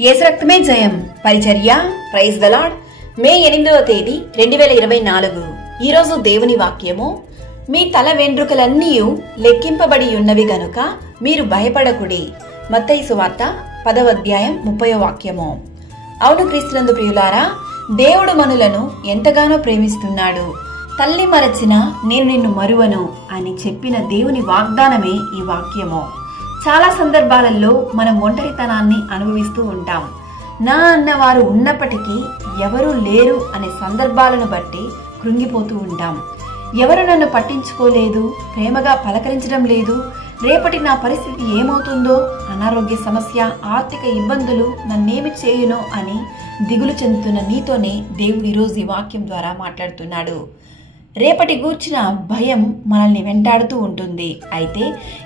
యేసు రక్తమే జయం పరిచర్య ప్రైజ్ ద లార్డ్. మే 8వ తేదీ 2024. ఈ రోజు దేవుని వాక్యము, మీ తల వెంట్రుకలన్నీ లెక్కింపబడి ఉన్నవి గనుక మీరు భయపడకుడి. మత్తయి సువార్త 10వ అధ్యాయం 30వ వాక్యము. అవును క్రీస్తునందు ప్రియులారా, దేవుడు మనులను ఎంతగానో ప్రేమిస్తున్నాడు. తల్లి మరచిన నేను నిన్ను మరువను అని చెప్పిన దేవుని వాగ్దానమే ఈ వాక్యము. చాలా సందర్భాలలో మనం ఒంటరితనాన్ని అనుభవిస్తూ ఉంటాం. నా అన్నవారు ఉన్నప్పటికీ ఎవరూ లేరు అనే సందర్భాలను బట్టి కృంగిపోతూ ఉంటాం. ఎవరు నన్ను పట్టించుకోలేదు, ప్రేమగా పలకరించడం లేదు, రేపటి నా పరిస్థితి ఏమవుతుందో, అనారోగ్య సమస్య, ఆర్థిక ఇబ్బందులు నన్నేమి చేయునో అని దిగులు చెందుతున్న నీతోనే దేవుడు ఈరోజు ఈ వాక్యం ద్వారా మాట్లాడుతున్నాడు. రేపటి గూర్చిన భయం మనల్ని వెంటాడుతూ ఉంటుంది. అయితే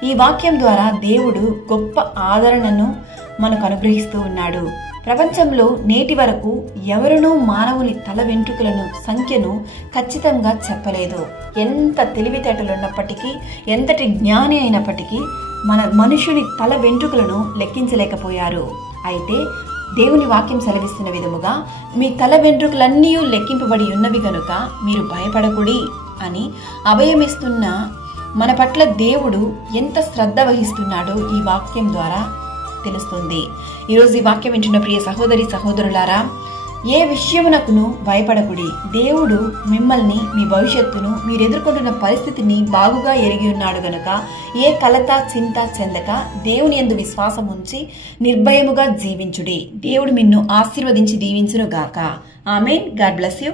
ఈ వాక్యం ద్వారా దేవుడు గొప్ప ఆదరణను మనకు అనుగ్రహిస్తూ ఉన్నాడు. ప్రపంచంలో నేటి వరకు ఎవరునూ మానవుని తల వెంట్రుకలను సంఖ్యను ఖచ్చితంగా చెప్పలేదు. ఎంత తెలివితేటలున్నప్పటికీ, ఎంతటి జ్ఞాని అయినప్పటికీ మనుషుని తల వెంట్రుకలను లెక్కించలేకపోయారు. అయితే దేవుని వాక్యం సెలవిస్తున్న విధముగా, మీ తల వెంట్రుకలన్నీ లెక్కింపబడి ఉన్నవి గనుక మీరు భయపడకుడి అని అభయమిస్తున్న మన పట్ల దేవుడు ఎంత శ్రద్ధ వహిస్తున్నాడో ఈ వాక్యం ద్వారా తెలుస్తుంది. ఈరోజు ఈ వాక్యం వింటున్న ప్రియ సహోదరి సహోదరులారా, ఏ విషయమునకును భయపడకుడి. దేవుడు మిమ్మల్ని, మీ భవిష్యత్తును, మీరు ఎదుర్కొంటున్న పరిస్థితిని బాగుగా ఎరిగి ఉన్నాడు గనుక ఏ కలత చింత చెందక దేవుని యందు విశ్వాసం ఉంచి నిర్భయముగా జీవించుడి. దేవుడు నిన్ను ఆశీర్వదించి దీవించును గాక. ఆమేన్. God bless you.